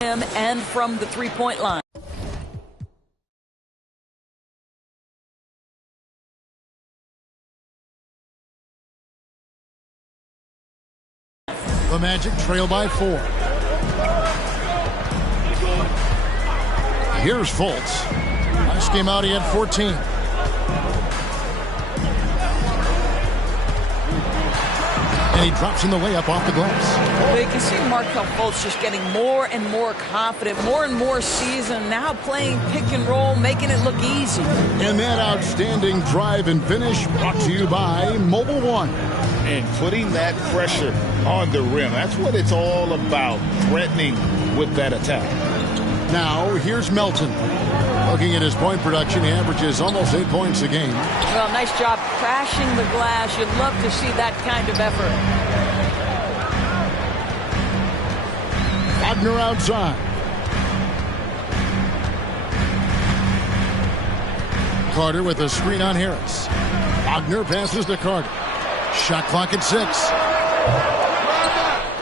and from the three-point line. The Magic trail by 4. Here's Fultz. Last game out, he had 14. And he drops in the layup off the glass. Well, you can see Markelle Fultz just getting more and more confident, more and more seasoned, now playing pick and roll, making it look easy. And that outstanding drive and finish brought to you by Mobile One. And putting that pressure on the rim. That's what it's all about, threatening with that attack. Now, here's Melton. Looking at his point production, he averages almost 8 points a game. Well, nice job crashing the glass. You'd love to see that kind of effort. Wagner outside. Carter with a screen on Harris. Wagner passes to Carter. Shot clock at 6.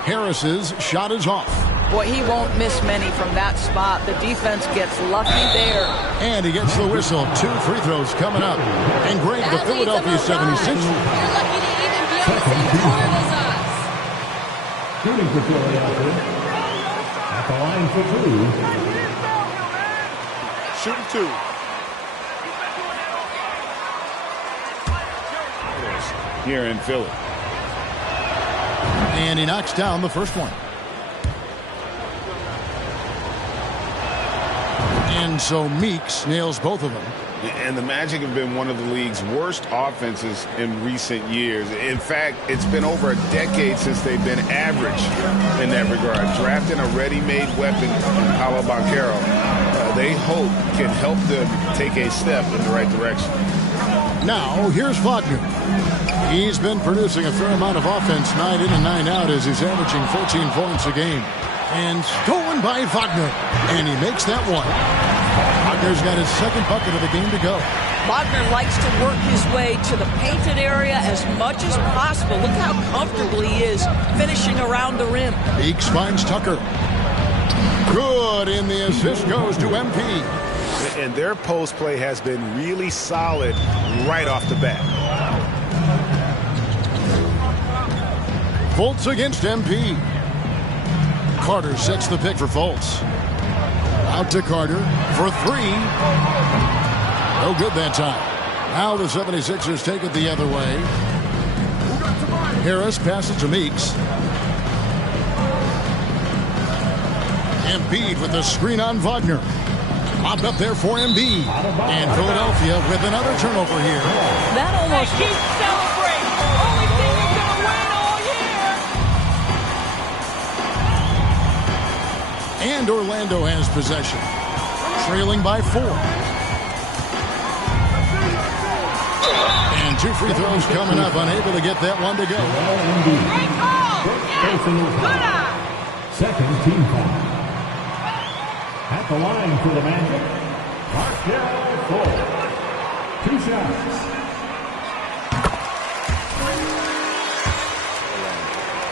Harris's shot is off. Boy, he won't miss many from that spot. The defense gets lucky there. And he gets the whistle. 2 free throws coming up. And Greg, the Philadelphia 76ers. You're lucky to even be on the same court as us. Shooting for Philadelphia. At the line for 2. Shooting 2. Here in Philly. And he knocks down the first one. And so Meeks nails both of them. And the Magic have been one of the league's worst offenses in recent years. In fact, it's been over a decade since they've been average in that regard. Drafting a ready-made weapon in Paolo Banchero, they hope can help them take a step in the right direction. Now, here's Wagner. He's been producing a fair amount of offense 9 in and 9 out as he's averaging 14 points a game. And stolen by Wagner. And he makes that one. Wagner's got his second bucket of the game to go. Wagner likes to work his way to the painted area as much as possible. Look how comfortable he is finishing around the rim. Meeks finds Tucker. Good, and the assist goes to MP. And their post play has been really solid right off the bat. Fultz against MP. Carter sets the pick for Fultz. Out to Carter for 3. No good that time. Now the 76ers take it the other way. Harris passes to Meeks. Embiid with the screen on Wagner. Popped up there for Embiid. And Philadelphia with another turnover here. That almost keeps celebrating. Only thing you're going to win all year. And Orlando has possession. Trailing by 4. And 2 free throws coming up. Unable to get that one to go. Great call. Yes. Good eye. Second team foul. At the line for the Magic, Markelle Fultz. 2 shots.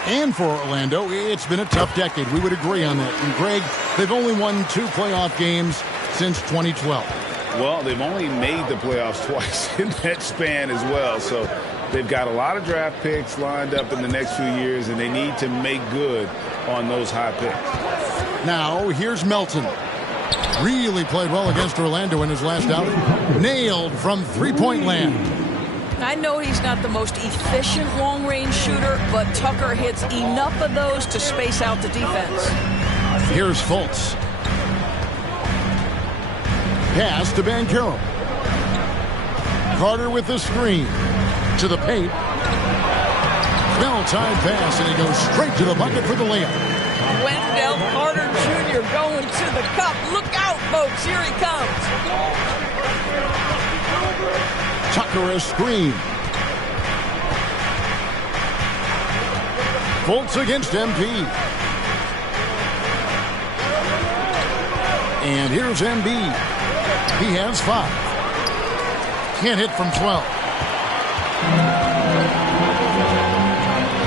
And for Orlando, it's been a tough decade. We would agree on that. And Greg, they've only won 2 playoff games since 2012. Well, they've only made the playoffs twice in that span as well. So they've got a lot of draft picks lined up in the next few years, and they need to make good on those high picks. Now, here's Melton. Really played well against Orlando in his last outing. Nailed from three-point land. I know he's not the most efficient long-range shooter, but Tucker hits enough of those to space out the defense. Here's Fultz. Pass to Banchero. Carter with the screen. To the paint. Well-timed pass, and he goes straight to the bucket for the layup. Wendell Carter Jr. going to the cup. Look out, folks. Here he comes. Tucker a screen. Fultz against MP. And here's Embiid. He has 5. Can't hit from 12.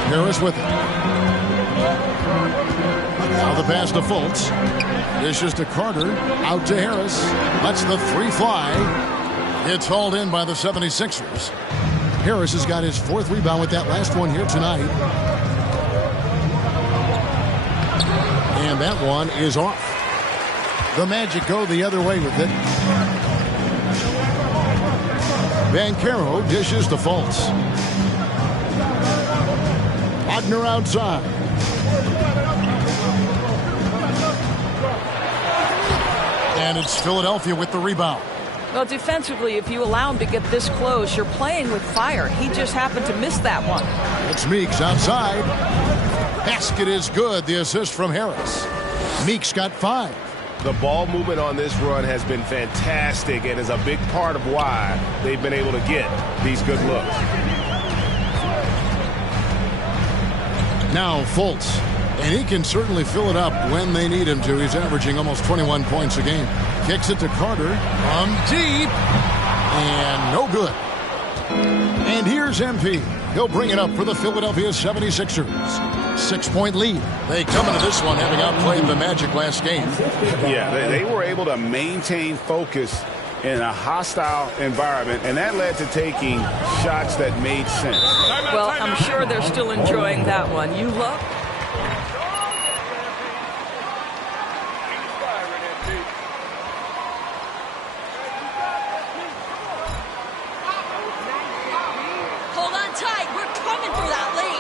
Harris with it. Now the pass to Fultz. Dishes to Carter. Out to Harris. Lets the three fly. It's hauled in by the 76ers. Harris has got his 4th rebound with that last one here tonight. And that one is off. The Magic go the other way with it. Banchero dishes to Fultz. Wagner outside. And it's Philadelphia with the rebound. Well, defensively, if you allow him to get this close, you're playing with fire. He just happened to miss that one. It's Meeks outside. Basket is good. The assist from Harris. Meeks got 5. The ball movement on this run has been fantastic and is a big part of why they've been able to get these good looks. Now Fultz. And he can certainly fill it up when they need him to. He's averaging almost 21 points a game. Kicks it to Carter from deep. And no good. And here's MP. He'll bring it up for the Philadelphia 76ers. 6-point lead. They come into this one having outplayed the Magic last game. Yeah, they were able to maintain focus in a hostile environment, and that led to taking shots that made sense. Well, I'm sure they're still enjoying that one. You look. Hold on tight. We're coming through that lane.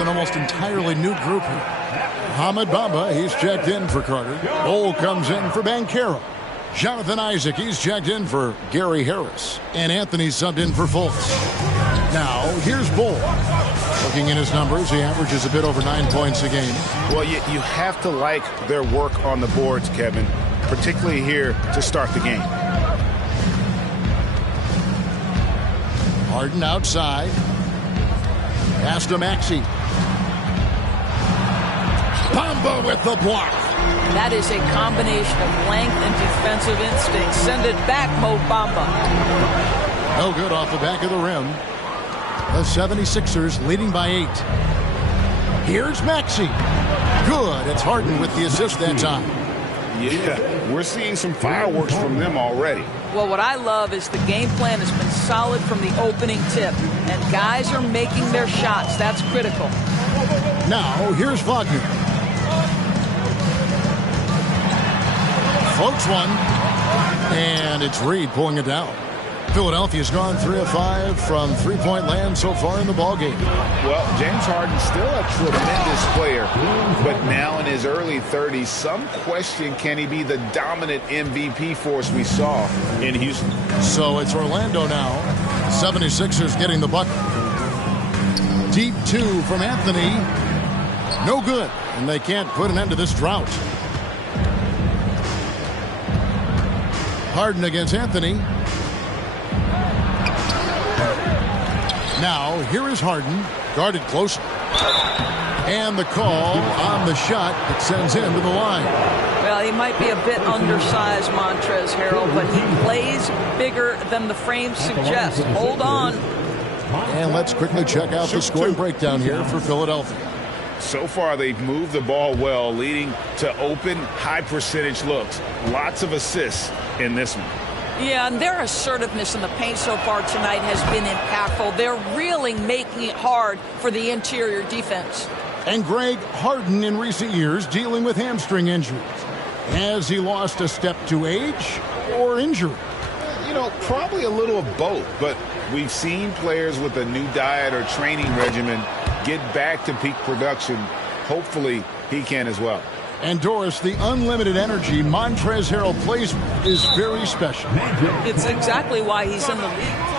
Almost entirely new group here. Mohamed Bamba, he's checked in for Carter. Cole comes in for Banchero. Jonathan Isaac, he's checked in for Gary Harris. And Anthony subbed in for Fultz. Now, here's Bull. Looking in his numbers, he averages a bit over 9 points a game. Well, you have to like their work on the boards, Kevin, particularly here to start the game. Harden outside. Pass to Maxey. Bamba with the block. That is a combination of length and defensive instinct. Send it back, Mo Bamba. No good off the back of the rim. The 76ers leading by 8. Here's Maxey. Good. It's Harden with the assist that time. Yeah, we're seeing some fireworks from them already. Well, what I love is the game plan has been solid from the opening tip, and guys are making their shots. That's critical. Now, here's Wagner. Floats one, and it's Reed pulling it down. Philadelphia's gone 3 of 5 from three-point land so far in the ballgame. Well, James Harden's still a tremendous player, but now in his early 30s, some question, can he be the dominant MVP force we saw in Houston? So it's Orlando now. 76ers getting the bucket. Deep 2 from Anthony. No good, and they can't put an end to this drought. Harden against Anthony. Now, here is Harden, guarded closely. And the call on the shot that sends him to the line. Well, he might be a bit undersized, Montrezl Harrell, but he plays bigger than the frame suggests. Hold on. And let's quickly check out the scoring breakdown here for Philadelphia. So far, they've moved the ball well, leading to open, high-percentage looks. Lots of assists in this one. Yeah, and their assertiveness in the paint so far tonight has been impactful. They're really making it hard for the interior defense. And Greg, Harden in recent years dealing with hamstring injuries. Has he lost a step to age or injury? You know, probably a little of both, but we've seen players with a new diet or training regimen get back to peak production. Hopefully, he can as well. And Doris, the unlimited energy Montrezl Harrell plays with is very special. It's exactly why he's in the league.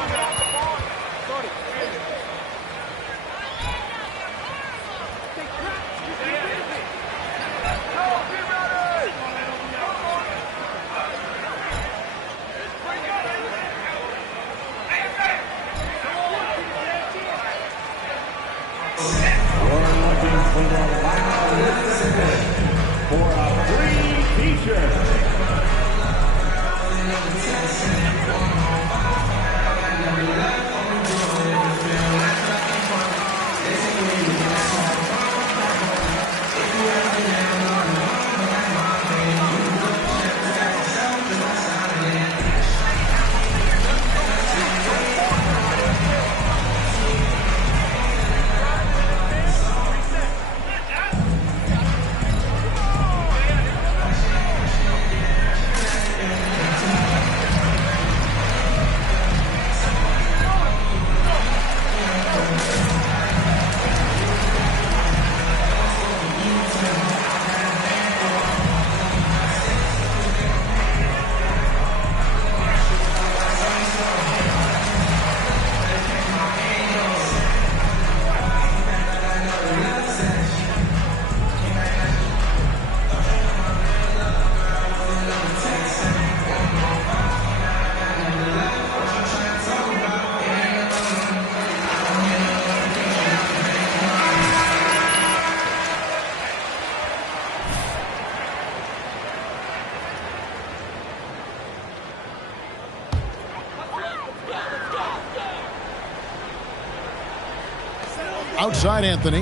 Outside Anthony.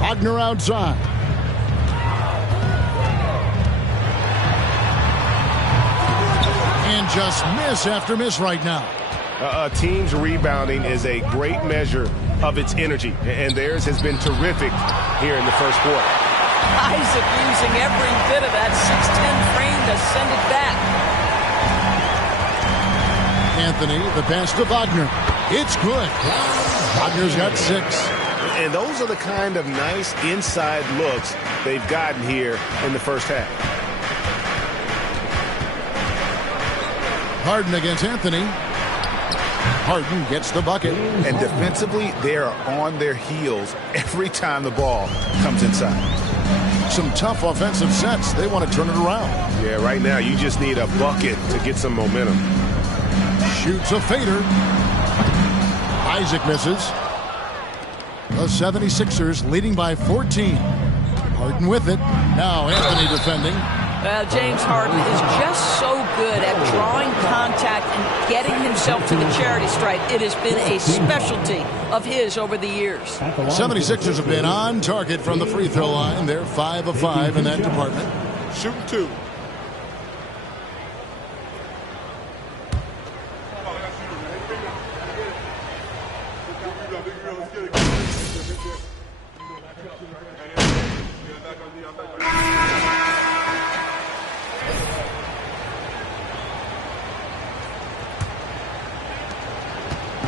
Wagner outside. And just miss after miss right now. A team's rebounding is a great measure of its energy, and theirs has been terrific here in the first quarter. Isaac using every bit of that 6'10 frame to send it back. Anthony, the pass to Wagner. It's good. Wagner's got 6. And those are the kind of nice inside looks they've gotten here in the first half. Harden against Anthony. Harden gets the bucket. And defensively, they are on their heels every time the ball comes inside. Some tough offensive sets. They want to turn it around. Yeah, right now you just need a bucket to get some momentum. Shoots a fader. Isaac misses. The 76ers leading by 14. Harden with it. Now Anthony defending. James Harden is just so good at drawing contact and getting himself to the charity stripe. It has been a specialty of his over the years. 76ers have been on target from the free throw line. They're 5 of 5 in that department. Shooting 2.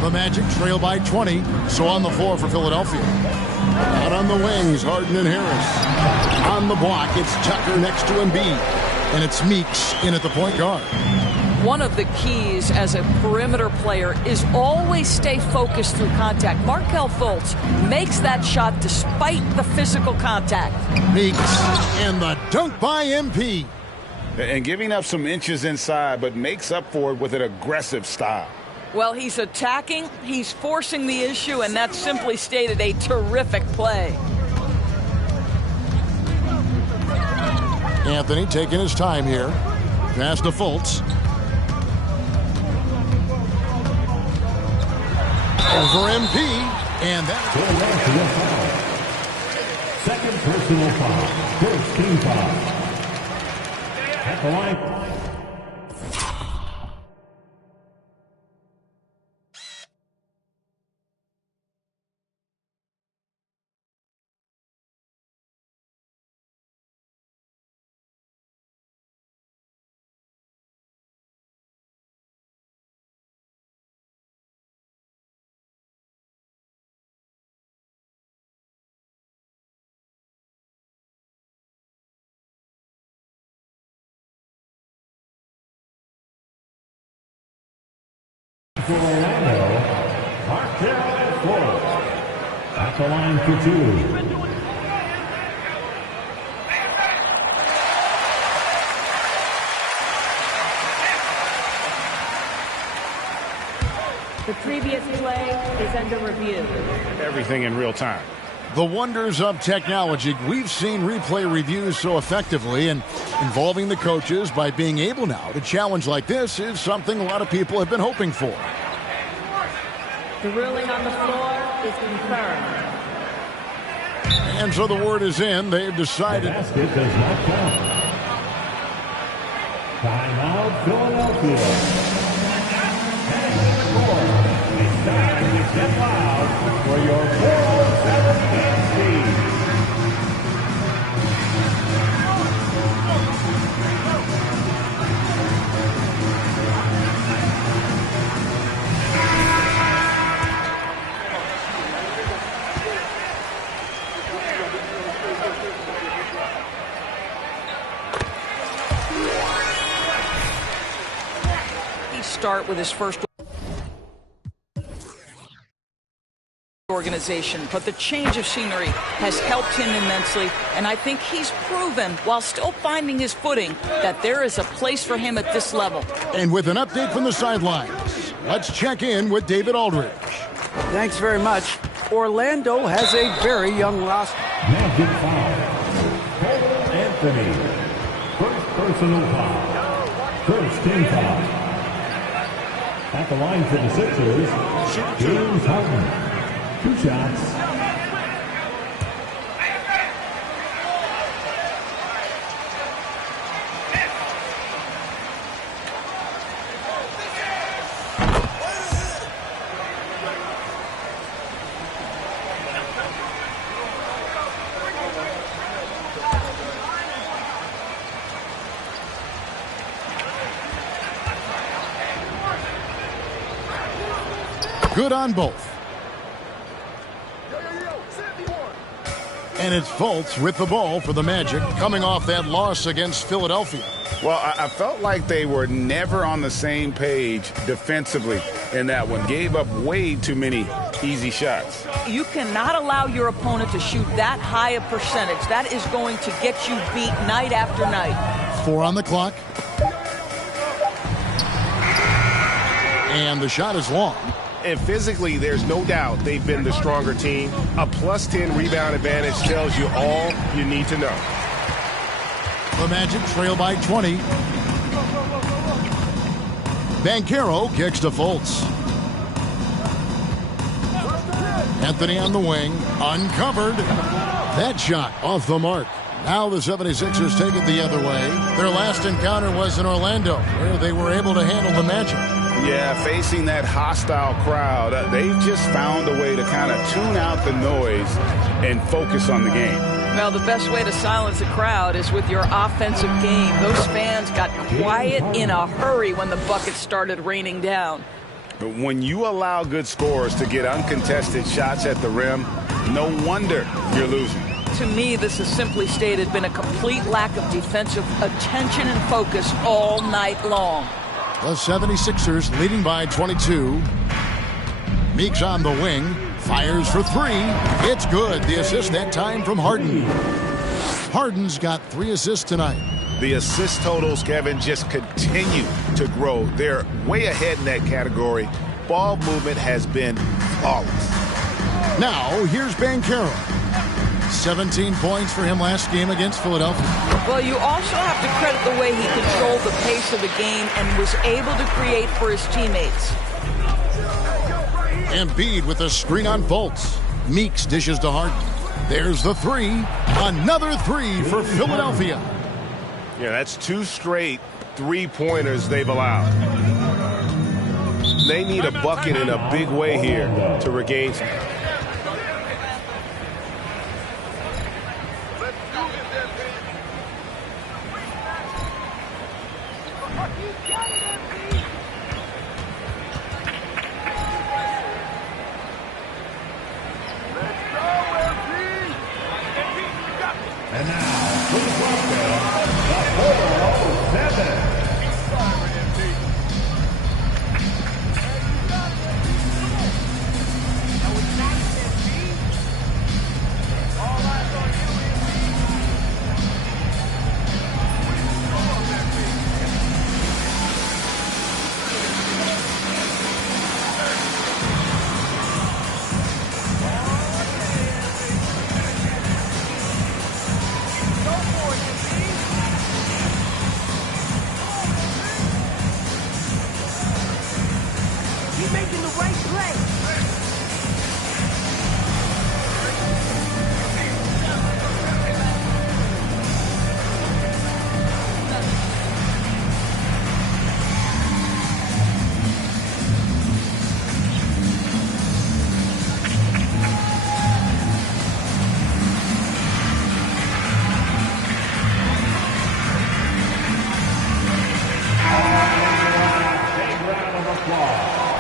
The Magic trail by 20, so on the floor for Philadelphia. Out on the wings, Harden and Harris. On the block, it's Tucker next to Embiid. And it's Meeks in at the point guard. One of the keys as a perimeter player is always stay focused through contact. Markelle Fultz makes that shot despite the physical contact. Meeks and the dunk by MP. And giving up some inches inside, but makes up for it with an aggressive style. Well, he's attacking, he's forcing the issue, and that's simply stated a terrific play. Anthony taking his time here. Pass to Fultz. Over MP, and that. Second personal foul. First team foul. At the line. For Orlando, Markel Fultz. At the line for two. The previous play is under review. Everything in real time. The wonders of technology. We've seen replay reviews so effectively, and involving the coaches by being able now to challenge like this is something a lot of people have been hoping for. The ruling on the floor is confirmed. And so the word is in. They've decided. The basket does not count. Timeout, Philadelphia. And the score. It's time to step out for your 4-7 game speed. Start with his first organization, but the change of scenery has helped him immensely, and I think he's proven, while still finding his footing, that there is a place for him at this level. And with an update from the sidelines, let's check in with David Aldridge. Thanks very much. Orlando has a very young roster. Magic foul. Cole Anthony. First personal foul. First team foul. At the line for the Sixers, James Harden. 2 shots. Good on both. And it's Fultz with the ball for the Magic, coming off that loss against Philadelphia. Well, I felt like they were never on the same page defensively in that one. Gave up way too many easy shots. You cannot allow your opponent to shoot that high a percentage. That is going to get you beat night after night. 4 on the clock. And the shot is long. And physically, there's no doubt they've been the stronger team. A +10 rebound advantage tells you all you need to know. The Magic trail by 20. Banchero kicks to Fultz. Anthony on the wing, uncovered. That shot off the mark. Now the 76ers take it the other way. Their last encounter was in Orlando, where they were able to handle the Magic. Yeah, facing that hostile crowd, they've just found a way to kind of tune out the noise and focus on the game. Well, the best way to silence a crowd is with your offensive game. Those fans got quiet in a hurry when the buckets started raining down. But when you allow good scorers to get uncontested shots at the rim, no wonder you're losing. To me, this has simply stated been a complete lack of defensive attention and focus all night long. The 76ers leading by 22. Meeks on the wing. Fires for 3. It's good. The assist that time from Harden. Harden's got 3 assists tonight. The assist totals, Kevin, just continue to grow. They're way ahead in that category. Ball movement has been flawless. Now, here's Banchero. 17 points for him last game against Philadelphia. Well, you also have to credit the way he controlled the pace of the game and was able to create for his teammates. Embiid with a screen on Fultz. Meeks dishes to Harden. There's the 3. Another 3 for Philadelphia. Yeah, that's 2 straight three-pointers they've allowed. They need a bucket in a big way here to regain some. And now, please welcome the 407.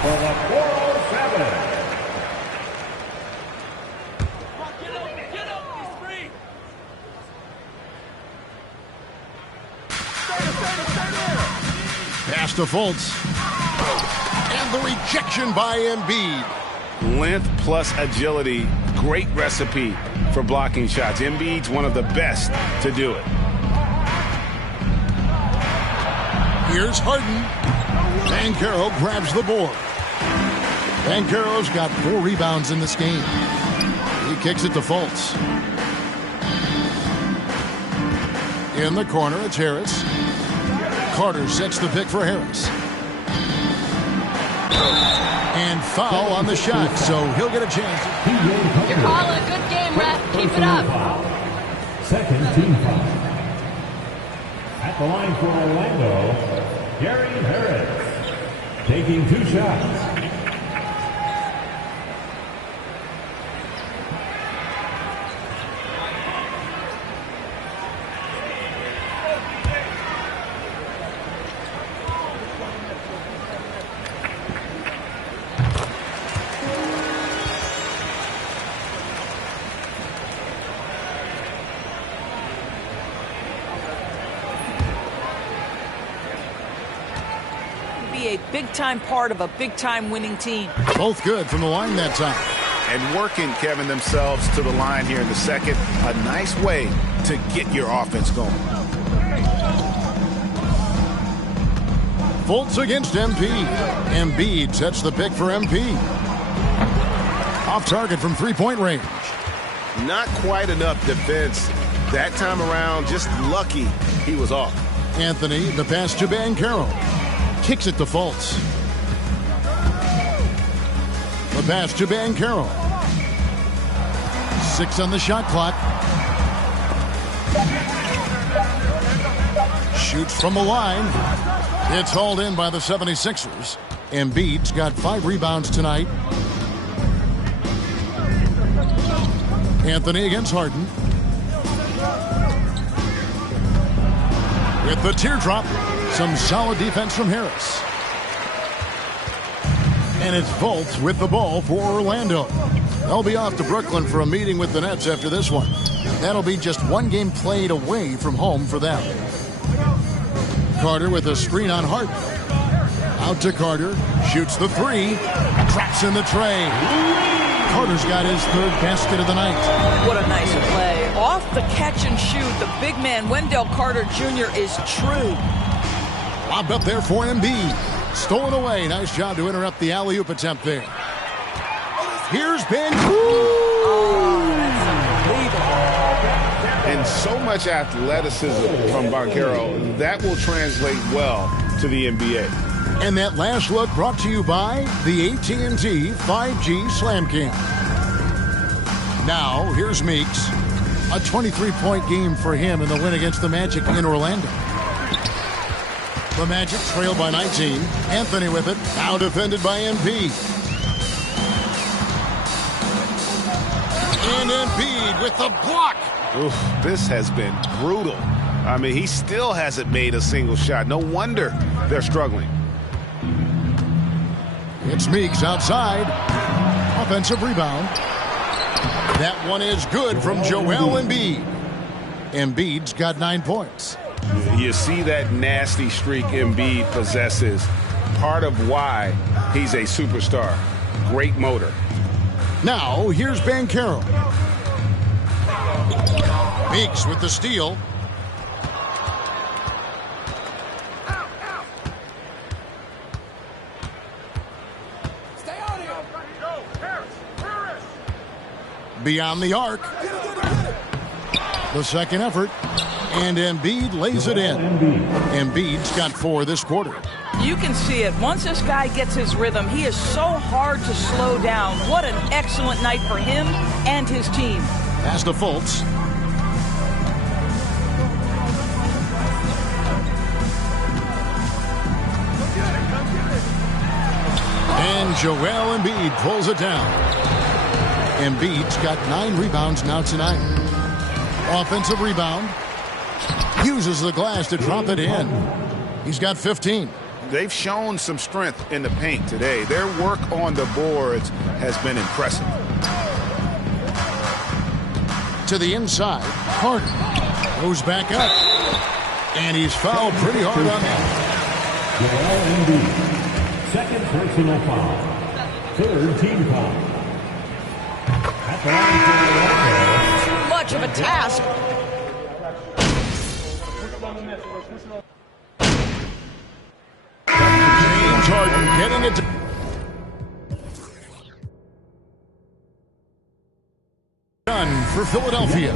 For the 407. Pass to Fultz. And the rejection by Embiid. Length plus agility, great recipe for blocking shots. Embiid's one of the best to do it. Here's Harden. Banchero grabs the board. Banchero's got 4 rebounds in this game. He kicks it to Fultz. In the corner, it's Harris. Carter sets the pick for Harris. And foul on the shot, so he'll get a chance. You're calling a good game, ref. Keep it up. Second team foul. At the line for Orlando, Gary Harris. Taking 2 shots. A big-time part of a big-time winning team. Both good from the line that time. And working, Kevin, themselves to the line here in the second. A nice way to get your offense going. Fultz against Embiid. Embiid sets the pick for MP. Off target from 3-point range. Not quite enough defense that time around. Just lucky he was off. Anthony, the pass to Banchero. Kicks it to Fultz. The pass to Banchero. 6 on the shot clock. Shoots from the line. It's hauled in by the 76ers. Embiid's got 5 rebounds tonight. Anthony against Harden. With the teardrop. Some solid defense from Harris. And it's Fultz with the ball for Orlando. They'll be off to Brooklyn for a meeting with the Nets after this one. That'll be just 1 game played away from home for them. Carter with a screen on Harden. Out to Carter. Shoots the 3. Drops in the tray. Carter's got his 3rd basket of the night. What a nice play. Off the catch and shoot, the big man, Wendell Carter Jr. is true. Lobbed up there for Embiid. Stolen away. Nice job to interrupt the alley-oop attempt there. Here's Ben. And so much athleticism from Banchero. That will translate well to the NBA. And that last look brought to you by the AT&T 5G Slam Cam. Now, here's Meeks. A 23-point game for him in the win against the Magic in Orlando. The Magic trail by 19. Anthony with it. Now defended by Embiid. And Embiid with the block. Oof, this has been brutal. I mean, he still hasn't made a single shot. No wonder they're struggling. It's Meeks outside. Offensive rebound. That one is good from Joel Embiid. Embiid's got 9 points. You see that nasty streak Embiid possesses. Part of why he's a superstar. Great motor. Now, here's Banchero. Meeks with the steal. Beyond the arc. The second effort. And Embiid lays it in. Embiid's got 4 this quarter. You can see it. Once this guy gets his rhythm, he is so hard to slow down. What an excellent night for him and his team. Pass to Fultz. And Joel Embiid pulls it down. Embiid's got 9 rebounds now tonight. Offensive rebound. Uses the glass to drop it in. He's got 15. They've shown some strength in the paint today. Their work on the boards has been impressive. To the inside, Carter goes back up. And he's fouled pretty hard on that. Joel Embiid, second personal foul. Third team foul. At the line Too much of a task. James Harden getting it done for Philadelphia.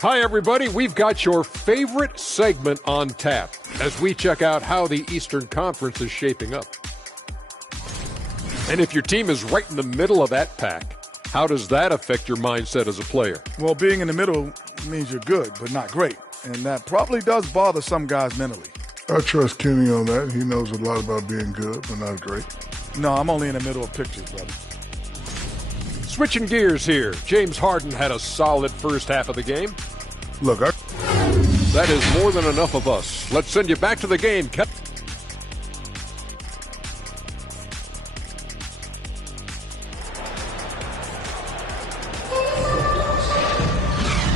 Hi, everybody. We've got your favorite segment on tap as we check out how the Eastern Conference is shaping up. And if your team is right in the middle of that pack, how does that affect your mindset as a player? Well, being in the middle means you're good, but not great. And that probably does bother some guys mentally. I trust Kenny on that. He knows a lot about being good, but not great. No, I'm only in the middle of pictures, brother. Switching gears here. James Harden had a solid first half of the game. Look, that is more than enough of us. Let's send you back to the game.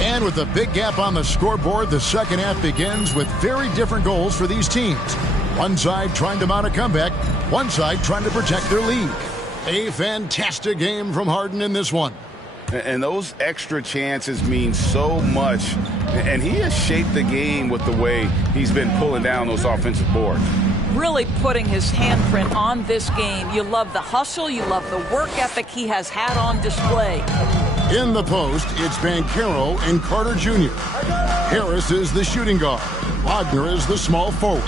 And with a big gap on the scoreboard, the second half begins with very different goals for these teams. One side trying to mount a comeback, one side trying to protect their lead. A fantastic game from Harden in this one. And those extra chances mean so much. And he has shaped the game with the way he's been pulling down those offensive boards. Really putting his handprint on this game. You love the hustle. You love the work ethic he has had on display. In the post, it's Banchero and Carter Jr. Harris is the shooting guard. Wagner is the small forward.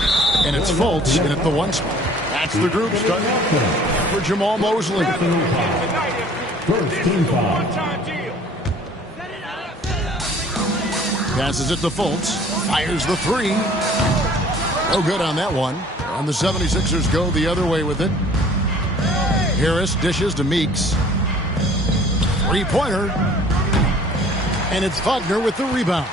And it's Fultz in at the 1 spot. That's the group starting for Jamal Mosley. First team foul. Passes it to Fultz. Fires the 3. No good on that one. And the 76ers go the other way with it. Harris dishes to Meeks. 3-pointer. And it's Wagner with the rebound.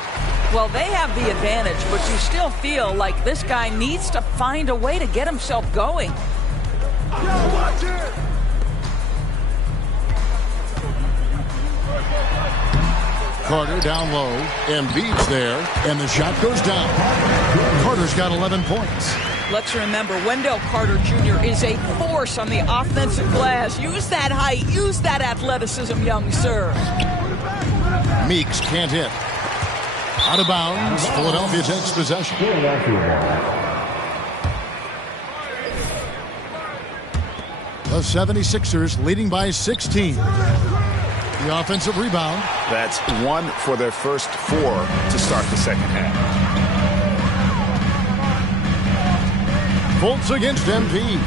Well, they have the advantage, but you still feel like this guy needs to find a way to get himself going. Watch it. Carter down low. Embiid's there. And the shot goes down. Carter's got 11 points. Let's remember, Wendell Carter Jr. is a force on the offensive glass. Use that height. Use that athleticism, young sir. Meeks can't hit. Out of bounds. Philadelphia takes possession. The 76ers leading by 16. The offensive rebound. That's 1 for their first 4 to start the second half. Fultz against MP.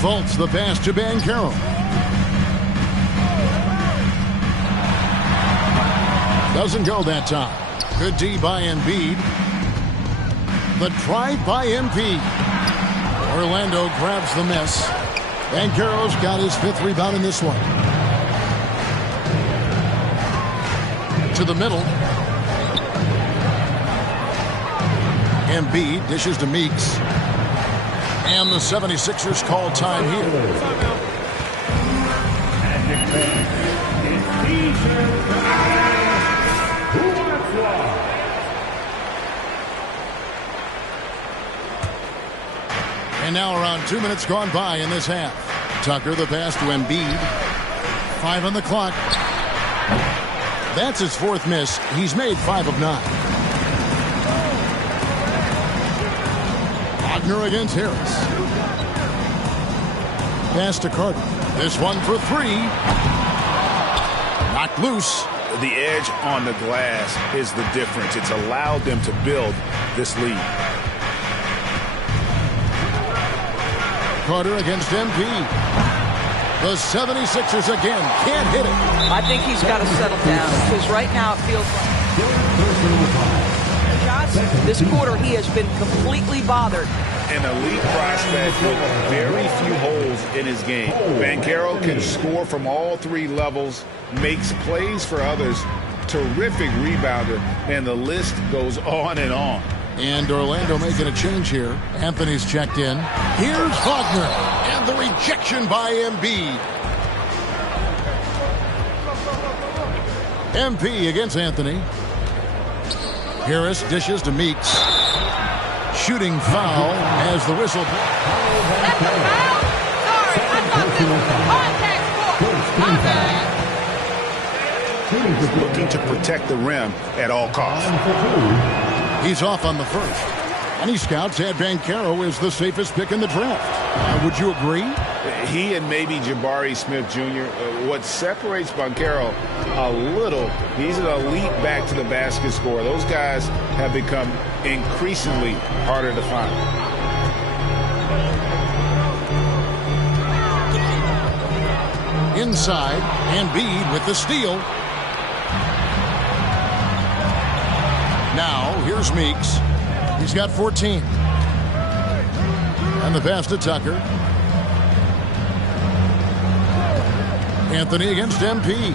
Fultz the pass to Banchero. Doesn't go that time. Good D by Embiid. The drive by MP. Orlando grabs the miss. Banchero's got his 5th rebound in this one. To the middle. Embiid dishes to Meeks. And the 76ers call time here. And now around 2 minutes gone by in this half. Tucker the pass to Embiid. 5 on the clock. That's his 4th miss. He's made 5 of 9. Wagner against Harris. Pass to Carter. This one for 3. Knocked loose. The edge on the glass is the difference. It's allowed them to build this lead. Carter against MP. The 76ers again can't hit it. I think he's got to settle down because right now it feels like this quarter he has been completely bothered. An elite prospect with very few holes in his game. Banchero can score from all 3 levels, makes plays for others, terrific rebounder, and the list goes on and on. And Orlando making a change here. Anthony's checked in. Here's Wagner. And the rejection by Embiid. MP against Anthony. Harris dishes to Meeks. Shooting foul as the whistle. That's a foul? Sorry, I thought this was contact sport. Looking to protect the rim at all costs. He's off on the first. Many scouts had Banchero as the safest pick in the draft. Would you agree? He and maybe Jabari Smith Jr. What separates Banchero a little, he's an elite back to the basket scorer. Those guys have become increasingly harder to find. Inside, Embiid with the steal. Now, here's Meeks. He's got 14. And the pass to Tucker. Anthony against MP.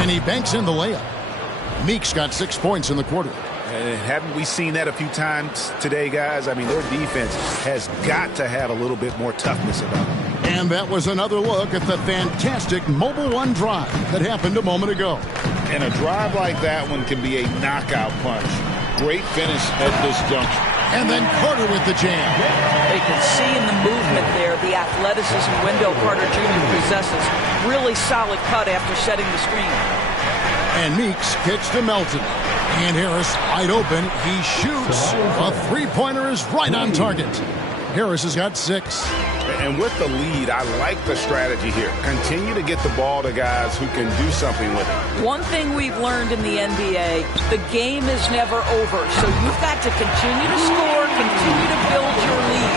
And he banks in the layup. Meeks got 6 points in the quarter. And haven't we seen that a few times today, guys? I mean, their defense has got to have a little bit more toughness about it. And that was another look at the fantastic Mobile One drive that happened a moment ago. And a drive like that one can be a knockout punch. Great finish at this juncture. And then Carter with the jam. They can see in the movement there the athleticism window Carter Jr. possesses. Really solid cut after setting the screen. And Meeks kicks to Melton. And Harris wide open. He shoots. A three-pointer is right on target. Harris has got 6. And with the lead, I like the strategy here. Continue to get the ball to guys who can do something with it. One thing we've learned in the NBA, the game is never over. So you've got to continue to score, continue to build your lead.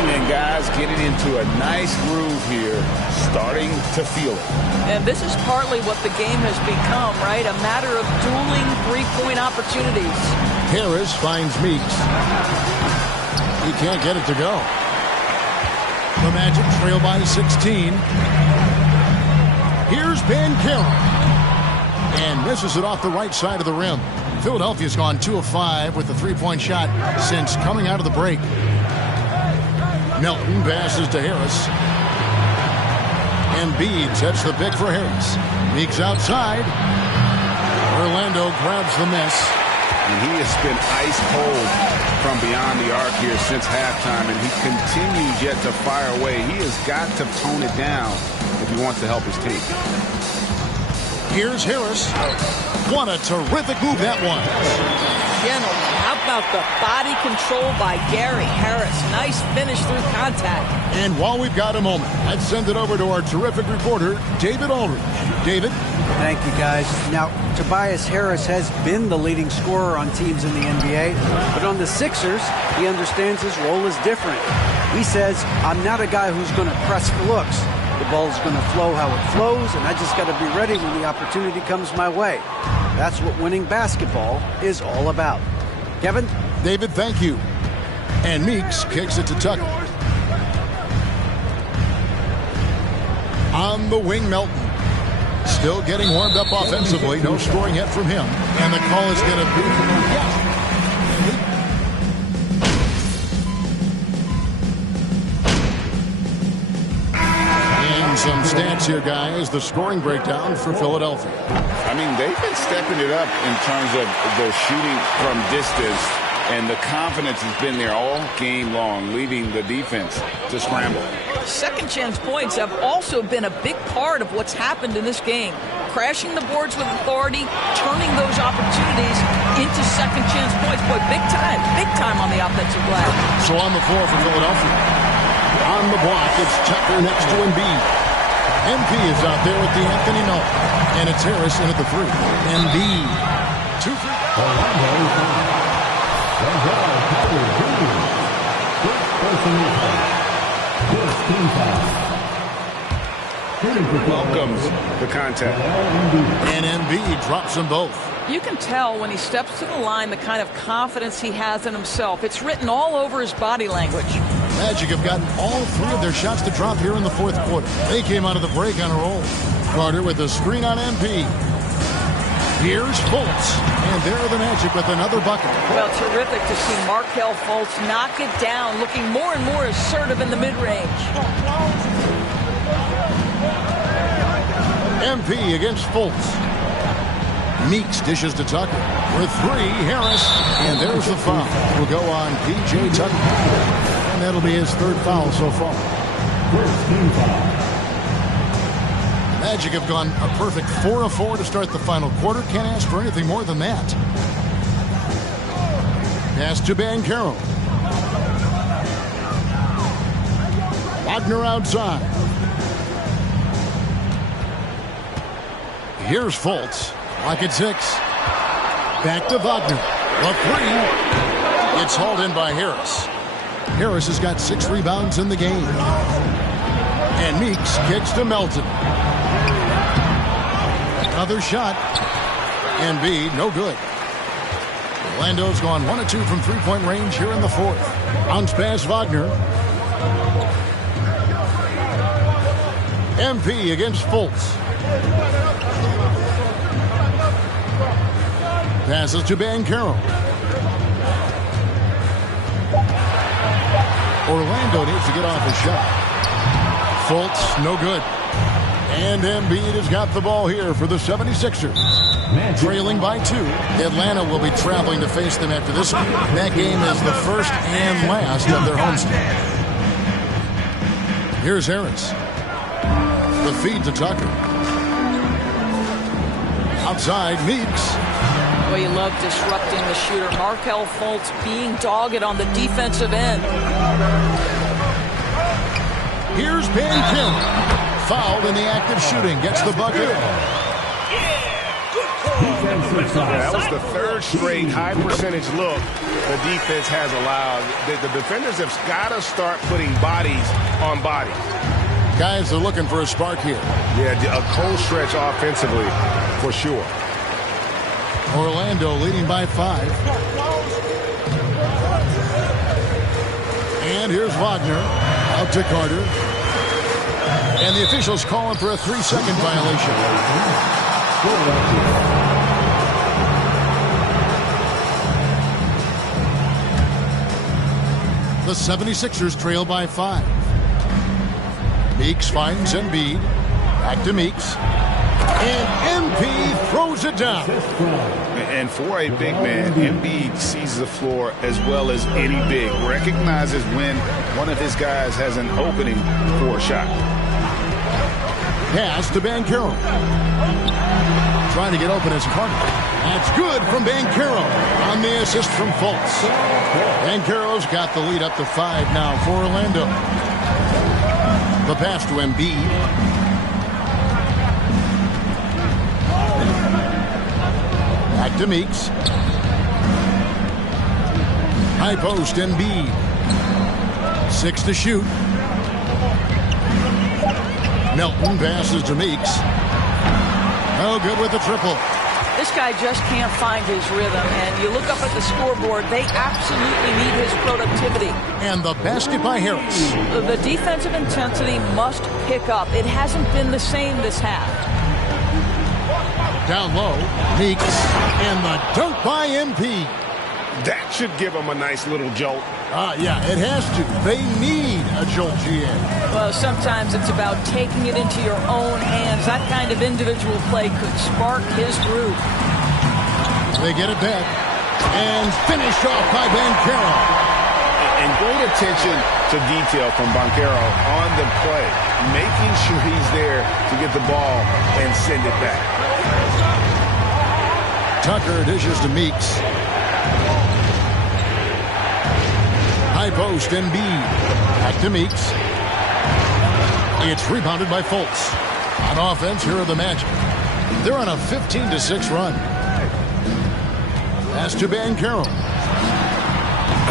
And then guys getting into a nice groove here, starting to feel it. And this is partly what the game has become, right? A matter of dueling three-point opportunities. Harris finds Meeks. He can't get it to go. The Magic trail by 16. Here's Banchero. And misses it off the right side of the rim. Philadelphia's gone 2 of 5 with the three-point shot since coming out of the break. Melton passes to Harris. Embiid sets the pick for Harris. Meeks outside. Orlando grabs the miss. And he has been ice cold from beyond the arc here since halftime, and he continues yet to fire away. He has got to tone it down if he wants to help his team. Here's Harris. What a terrific move that was. Again, how about the body control by Gary Harris? Nice finish through contact. And while we've got a moment, let's send it over to our terrific reporter, David Aldridge. David? Thank you, guys. Now, Tobias Harris has been the leading scorer on teams in the NBA, but on the Sixers, he understands his role is different. He says, I'm not a guy who's going to press for looks. The ball's going to flow how it flows, and I just got to be ready when the opportunity comes my way. That's what winning basketball is all about. Kevin? David, thank you. And Meeks kicks it to Tucker. On the wing, Melton. Still getting warmed up offensively. No scoring yet from him. And the call is going to be... Yes. And some stats here, guys. The scoring breakdown for Philadelphia. I mean, they've been stepping it up in terms of their shooting from distance. And the confidence has been there all game long, leaving the defense to scramble. Second chance points have also been a big part of what's happened in this game. Crashing the boards with authority, turning those opportunities into second chance points. Boy, big time on the offensive glass. So on the floor for Philadelphia. On the block, it's Tucker next to Embiid. MP is out there with the Anthony Melt. And it's Harris in at the three. Embiid. 2 3. Welcomes the contact. And Embiid drops them both. You can tell when he steps to the line the kind of confidence he has in himself. It's written all over his body language. Magic have gotten all 3 of their shots to drop here in the fourth quarter. They came out of the break on a roll. Carter with a screen on MP. Here's Fultz, and there are the Magic with another bucket. Well, terrific to see Markelle Fultz knock it down, looking more and more assertive in the mid-range. MP against Fultz. Meeks dishes to Tucker. With 3, Harris, and there's the foul. Will go on P.J. Tucker. And that'll be his 3rd foul so far. First team foul. Magic have gone a perfect 4 of 4 to start the final quarter. Can't ask for anything more than that. Pass to Banchero. Wagner outside. Here's Fultz. Lock at 6. Back to Wagner. A 3. It's hauled in by Harris. Harris has got 6 rebounds in the game. And Meeks kicks to Melton. Another shot. Embiid, no good. Orlando's gone 1 of 2 from three-point range here in the fourth. Bounce pass Wagner. MP against Fultz. Passes to Banchero. Orlando needs to get off his shot. Fultz, no good. And Embiid has got the ball here for the 76ers. Trailing by 2. Atlanta will be traveling to face them after this game. That game is the first and last of their homestand. Here's Harris. The feed to Tucker. Outside, Meeks. Well, you love disrupting the shooter. Markelle Fultz being dogged on the defensive end. Here's Banchero. Fouled in the act of shooting. Gets the bucket. That was the 3rd straight high percentage look the defense has allowed. The defenders have got to start putting bodies on bodies. Guys are looking for a spark here. Yeah, a cold stretch offensively for sure. Orlando leading by 5. And here's Wagner. Out to Carter. And the officials calling for a 3-second violation. The 76ers trail by 5. Meeks finds Embiid. Back to Meeks. And MP throws it down. And for a big man, Embiid sees the floor as well as any big. Recognizes when one of his guys has an opening for a shot. Pass to Banchero. trying to get open as Carter. That's good from Banchero on the assist from Fultz. Banchero's got the lead up to 5 now for Orlando. The pass to Embiid. Back to Meeks. High post, Embiid. 6 to shoot. Melton passes to Meeks. Oh, good with the triple. This guy just can't find his rhythm, and you look up at the scoreboard, they absolutely need his productivity. And the basket by Harris. The defensive intensity must pick up. It hasn't been the same this half. Down low, Meeks, and the dunk by MP. That should give him a nice little jolt. Yeah, it has to. They need a jolt, GA. Well, sometimes it's about taking it into your own hands. That kind of individual play could spark his groove. They get it back. And finished off by Banchero. And great attention to detail from Banchero on the play, making sure he's there to get the ball and send it back. Tucker dishes to Meeks. High post, Embiid. Back to Meeks. It's rebounded by Fultz. On offense, here are the Magic. They're on a 15-6 run. Pass to Banchero.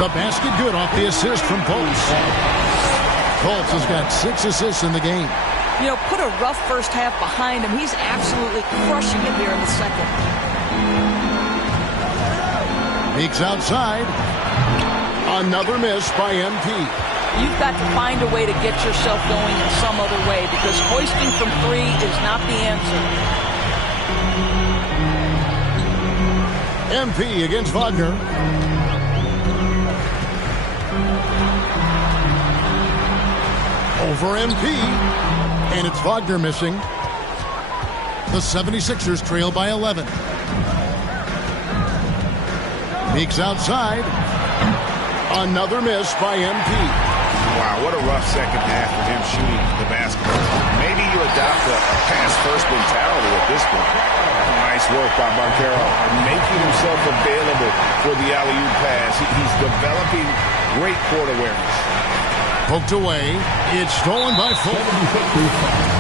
The basket good off the assist from Fultz. Fultz has got 6 assists in the game. You know, put a rough first half behind him. He's absolutely crushing it here in the second. Meeks outside. Another miss by MP. You've got to find a way to get yourself going in some other way, because hoisting from 3 is not the answer. MP against Wagner. Over MP. And it's Wagner missing. The 76ers trail by 11. Meeks outside. Another miss by MP. Wow, what a rough second half for him shooting the basketball. Maybe you adopt a pass-first mentality at this point. Nice work by Banchero, making himself available for the alley-oop pass. He's developing great court awareness. Poked away. It's stolen by Fultz.